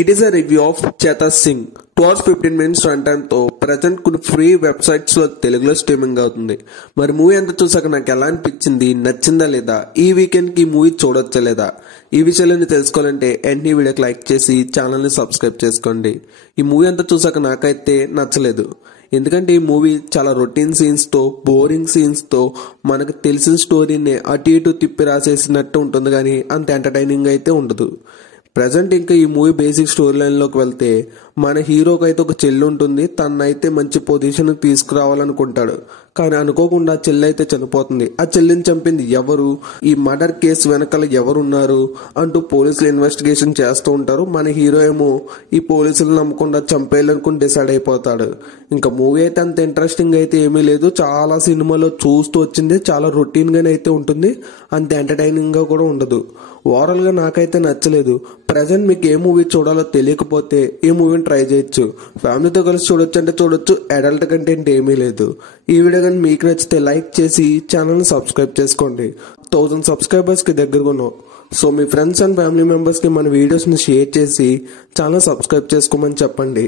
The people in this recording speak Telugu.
It is a review of Cheta Singh. 2 hours 15 minutes runtime తో ప్రజెంట్ కొన్ని ఫ్రీ వెబ్సైట్స్ లో తెలుగులో స్ట్రీమింగ్ అవుతుంది. మరి మూవీ ఎంత చూసాక నాకు ఎలా అనిపించింది, నచ్చిందా లేదా, ఈ వీకెండ్ కి మూవీ చూడొచ్చా లేదా, ఈ విషయాలన్నీ తెలుసుకోవాలంటే వెంటనే వీడియోకి లైక్ చేసి ఛానల్ ని సబ్స్క్రైబ్ చేసుకోండి. ఈ మూవీ అంతా చూసాక నాకైతే నచ్చలేదు. ఎందుకంటే ఈ మూవీ చాలా రొటీన్ సీన్స్ తో, బోరింగ్ సీన్స్ తో మనకు తెలిసిన స్టోరీని అటు ఇటు తిప్పి రాసేసినట్టు ఉంటుంది, కానీ అంత ఎంటర్టైనింగ్ అయితే ఉండదు. ప్రజెంట్ ఇంకా ఈ మూవీ బేసిక్ స్టోరీ లైన్ లోకి వెళ్తే మన హీరోకి అయితే ఒక చెల్లి ఉంటుంది. తనైతే మంచి పొజిషన్ తీసుకురావాలనుకుంటాడు, కానీ అనుకోకుండా చెల్లి అయితే చనిపోతుంది. ఆ చెల్లిని చంపింది ఎవరు, ఈ మర్డర్ కేసు వెనకాల ఎవరున్నారు అంటూ పోలీసులు ఇన్వెస్టిగేషన్ చేస్తూ ఉంటారు. మన హీరో ఏమో ఈ పోలీసులు నమ్మకుండా చంపేయాలనుకుని డిసైడ్ అయిపోతాడు. ఇంకా మూవీ అయితే అంత ఇంట్రెస్టింగ్ అయితే ఏమీ లేదు. చాలా సినిమాలో చూస్తూ వచ్చింది, చాలా రొటీన్ గానే అయితే ఉంటుంది, అంత ఎంటర్టైనింగ్ గా కూడా ఉండదు. ఓవరాల్ గా నాకైతే నచ్చలేదు. ప్రజెంట్ మీకు ఏ మూవీ చూడాలో తెలియకపోతే ఈ మూవీని ట్రై చేయొచ్చు. ఫ్యామిలీతో కలిసి చూడొచ్చు అంటే చూడొచ్చు, అడల్ట్ కంటెంట్ ఏమీ లేదు. ఈ వీడియో కానీ మీకు నచ్చితే లైక్ చేసి ఛానల్ ని సబ్స్క్రైబ్ చేసుకోండి. 1000 సబ్స్క్రైబర్స్ కి దగ్గరగా ఉన్నాం. So me friends and family members కి మన వీడియోస్ ని షేర్ చేసి ఛానల్ సబ్స్క్రైబ్ చేసుకోమని చెప్పండి.